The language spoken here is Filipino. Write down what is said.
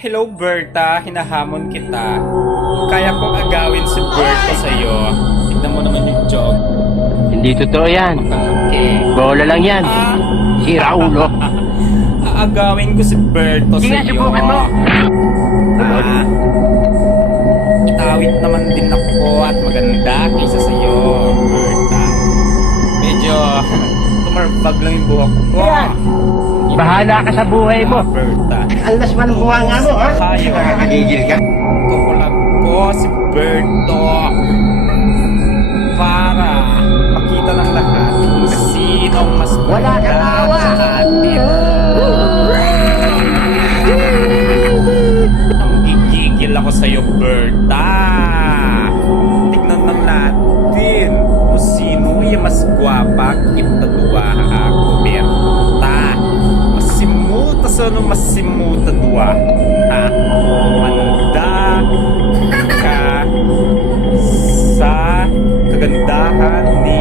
Hello, Berta. Hinahamon kita. Kaya kong agawin si Berta sa'yo. Tignan mo naman yung joke. Hindi totoo yan. Okay. Bola lang yan. Sira ulo. Aagawin ko si Berto Sige, sa'yo. subukan mo. Tawit naman din ako at maganda kaysa sa'yo, Berta. Medyo tumarbag lang yung buhok ko. Bahala ka sa buhay mo. Berta. Alas man ang buha nga mo, ha? Kaya Nakakagigil ka. kukulag ko si Berto para makita ng lahat kung sinong mas Wala kang maganda awa. sa atin. Ang gigigil ako sa'yo, Berta. Tignan lang natin kung sino yung mas gwapa. Kitadua ako, Berta. Masimuta sa ano masimuta dua. Ha? Manda ka sa kagandahan ni